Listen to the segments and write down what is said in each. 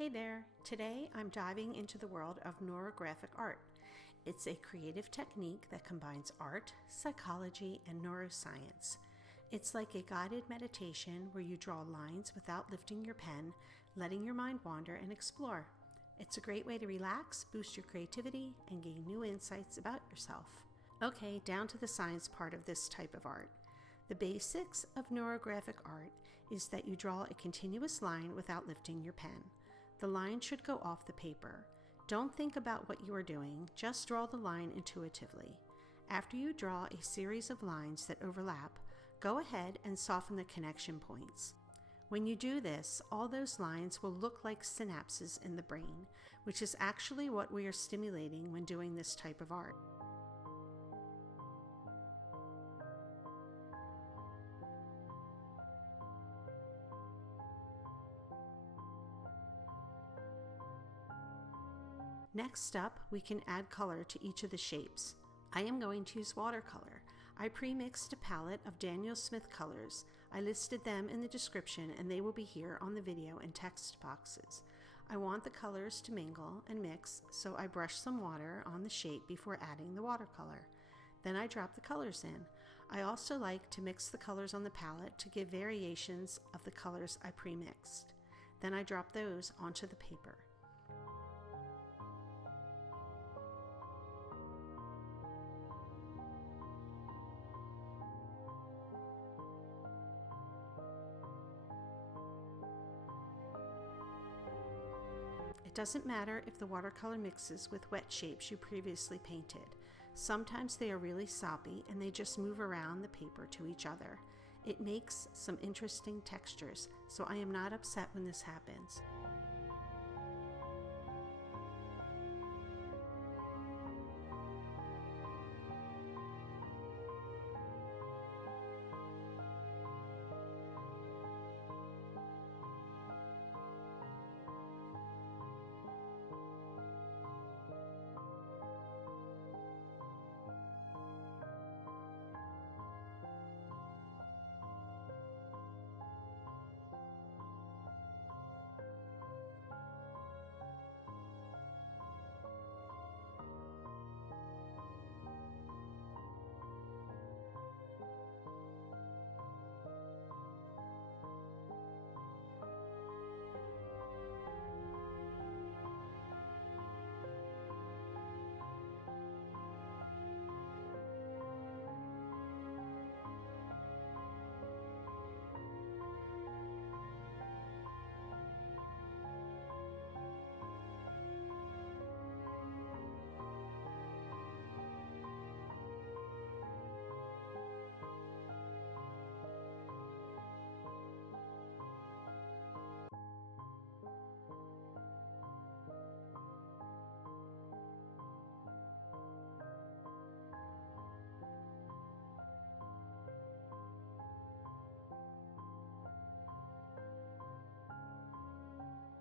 Hey there! Today I'm diving into the world of neurographic art. It's a creative technique that combines art, psychology, and neuroscience. It's like a guided meditation where you draw lines without lifting your pen, letting your mind wander and explore. It's a great way to relax, boost your creativity, and gain new insights about yourself. Okay, down to the science part of this type of art. The basics of neurographic art is that you draw a continuous line without lifting your pen. The line should go off the paper. Don't think about what you are doing, just draw the line intuitively. After you draw a series of lines that overlap, go ahead and soften the connection points. When you do this, all those lines will look like synapses in the brain, which is actually what we are stimulating when doing this type of art. Next up, we can add color to each of the shapes. I am going to use watercolor. I pre-mixed a palette of Daniel Smith colors. I listed them in the description and they will be here on the video and text boxes. I want the colors to mingle and mix, so I brush some water on the shape before adding the watercolor. Then I drop the colors in. I also like to mix the colors on the palette to give variations of the colors I pre-mixed. Then I drop those onto the paper. It doesn't matter if the watercolor mixes with wet shapes you previously painted. Sometimes they are really soppy and they just move around the paper to each other. It makes some interesting textures, so I am not upset when this happens.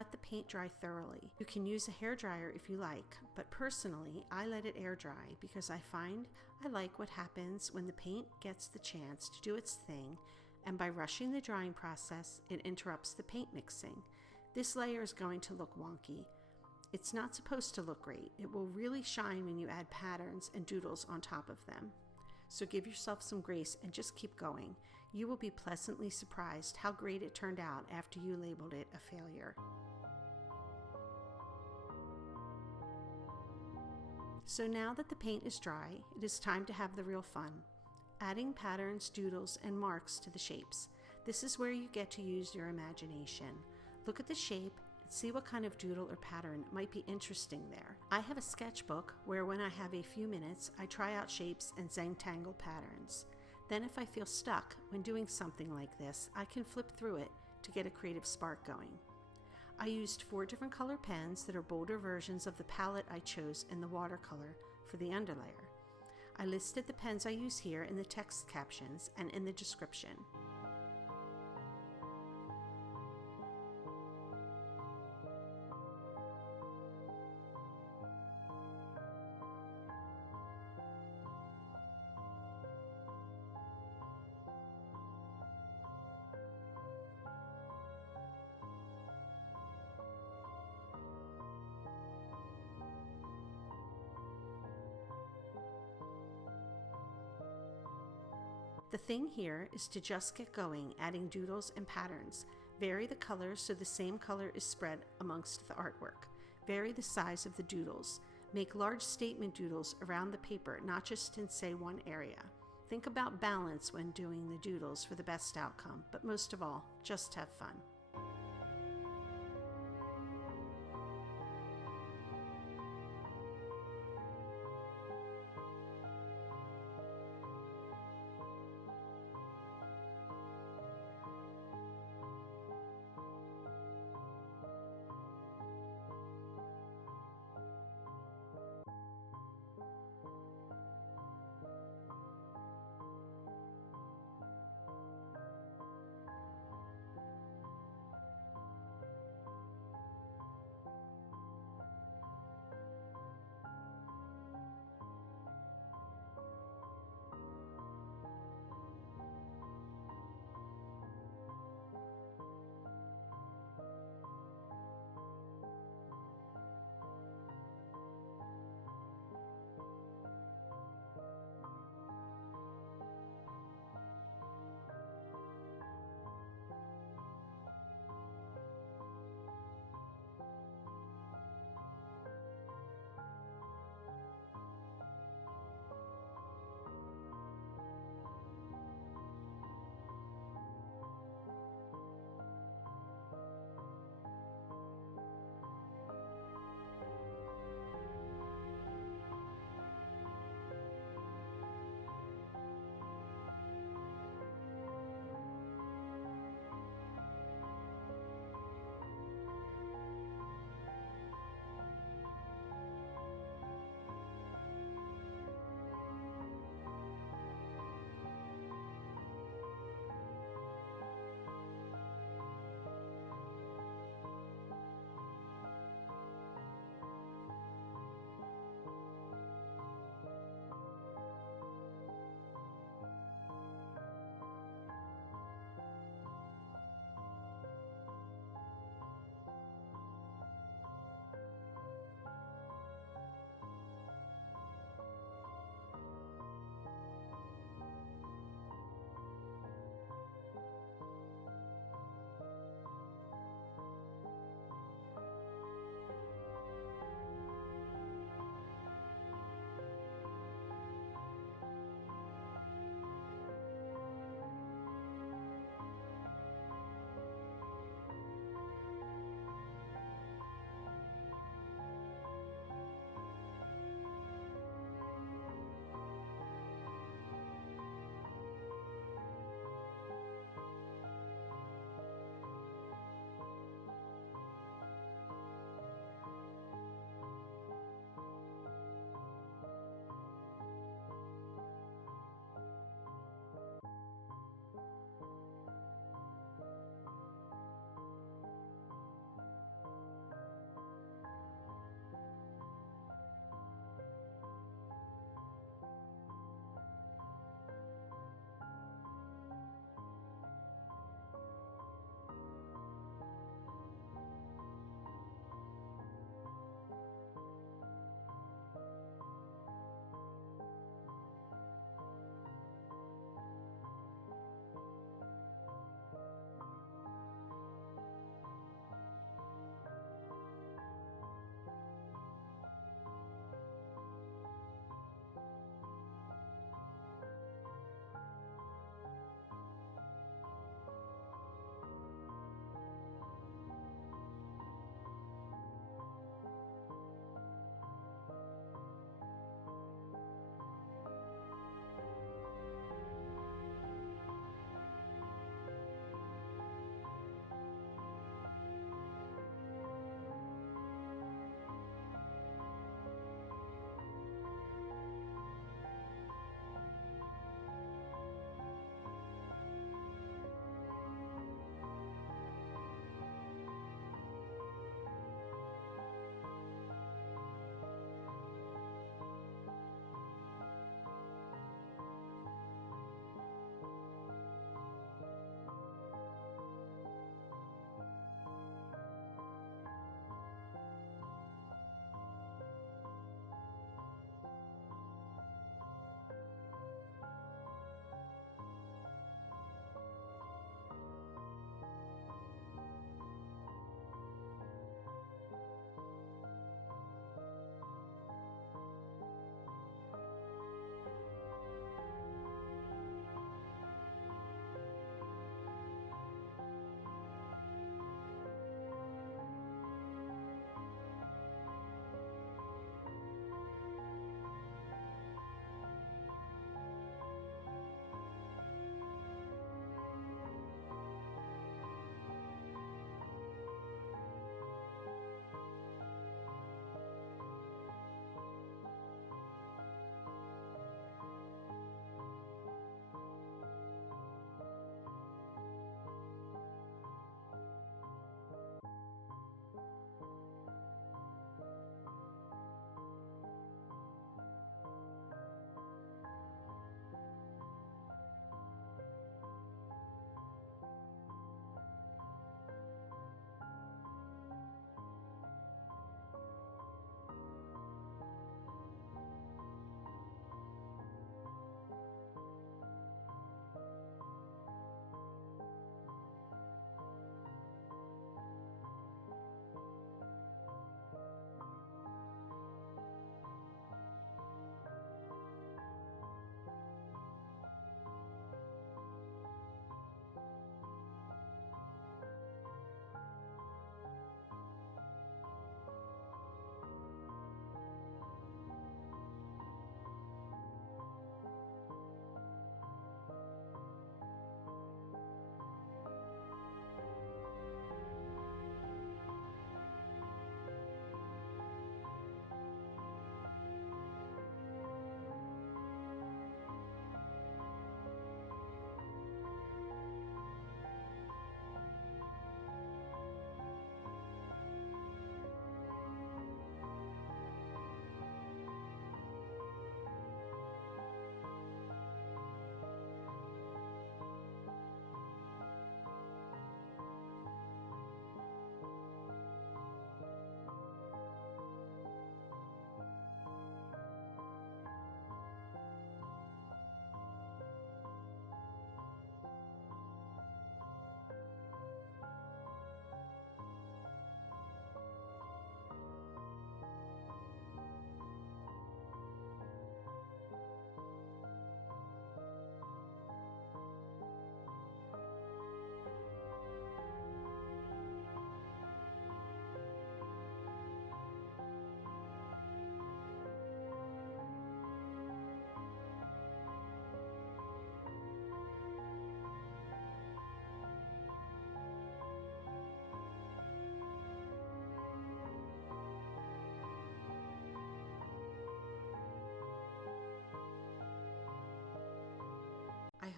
Let the paint dry thoroughly. You can use a hairdryer if you like, but personally I let it air dry because I find I like what happens when the paint gets the chance to do its thing, and by rushing the drying process it interrupts the paint mixing. This layer is going to look wonky. It's not supposed to look great. It will really shine when you add patterns and doodles on top of them. So give yourself some grace and just keep going. You will be pleasantly surprised how great it turned out after you labeled it a failure. So now that the paint is dry, it is time to have the real fun. Adding patterns, doodles, and marks to the shapes. This is where you get to use your imagination. Look at the shape and see what kind of doodle or pattern might be interesting there. I have a sketchbook where when I have a few minutes, I try out shapes and Zentangle patterns. Then if I feel stuck when doing something like this, I can flip through it to get a creative spark going. I used 4 different color pens that are bolder versions of the palette I chose in the watercolor for the underlayer. I listed the pens I use here in the text captions and in the description. The thing here is to just get going, adding doodles and patterns. Vary the colors so the same color is spread amongst the artwork. Vary the size of the doodles. Make large statement doodles around the paper, not just in, say, one area. Think about balance when doing the doodles for the best outcome, but most of all, just have fun.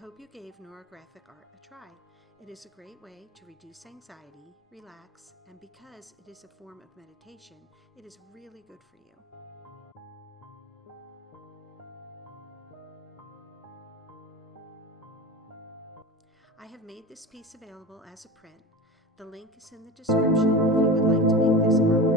hope you gave neurographic art a try. It is a great way to reduce anxiety, relax, and because it is a form of meditation, it is really good for you. I have made this piece available as a print. The link is in the description if you would like to make this artwork.